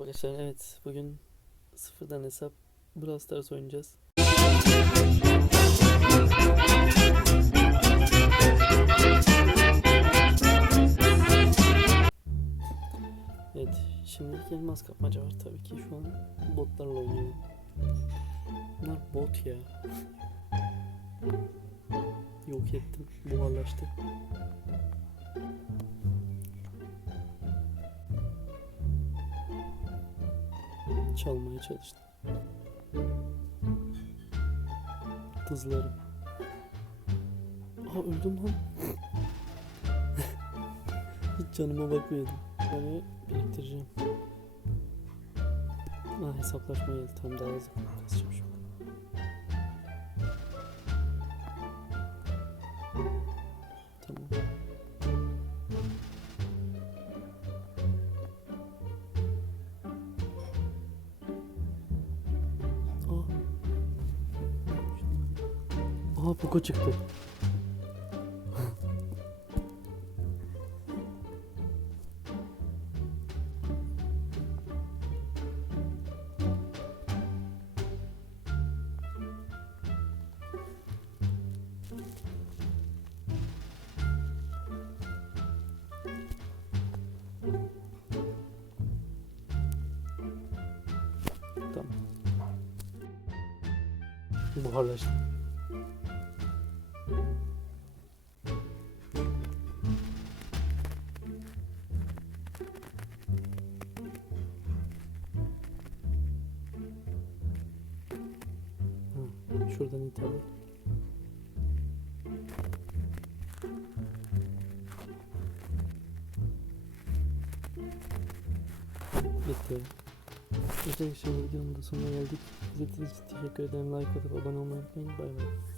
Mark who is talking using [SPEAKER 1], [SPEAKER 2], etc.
[SPEAKER 1] Arkadaşlar evet bugün sıfırdan hesap Brawl Stars oynayacağız. Evet şimdilik elmas kapmaca var tabii ki şu an botlarla oynuyorum. Bunlar bot ya. Yok ettim buharlaştı. Çalmaya çalıştım. Kızlarım. Aa öldüm lan. Hiç canıma bakmıyordum. Böyle biriktireceğim. Aa hesaplaşma geldi. Tam daha hızlı kasacağım şu Aa Poco çıktı. Buharlaştı. Şuradan ithal et. Bitti. Arkadaşlar videonun da sonuna geldik. İzlediğiniz için teşekkür ederim. Like atıp abone olmayı unutmayın. Bay bay.